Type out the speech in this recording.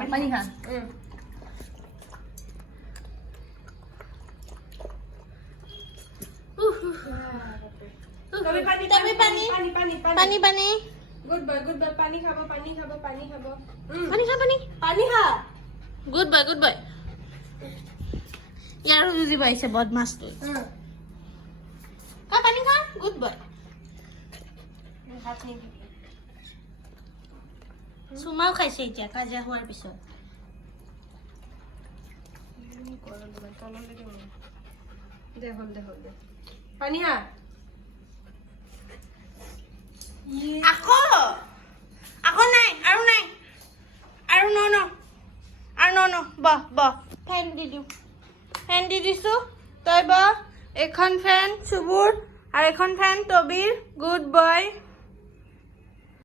পানী খা পানী পানী গুড বয় পানী খাব পানী খা গুড বয় ইয়াৰো যুঁজিব আহিছে বদমাছটো পানী খা গুড বয় হাত নিদিবি চুমাও খাইছে এতিয়া কাজিয়া হোৱাৰ পিছত দে পানী খা আকৌ নাই আৰু ন বহ ফেন দি দিছো তই বহ এখন ফেন চুবুৰ আৰু এখন ফেন টবিৰ গুড বয়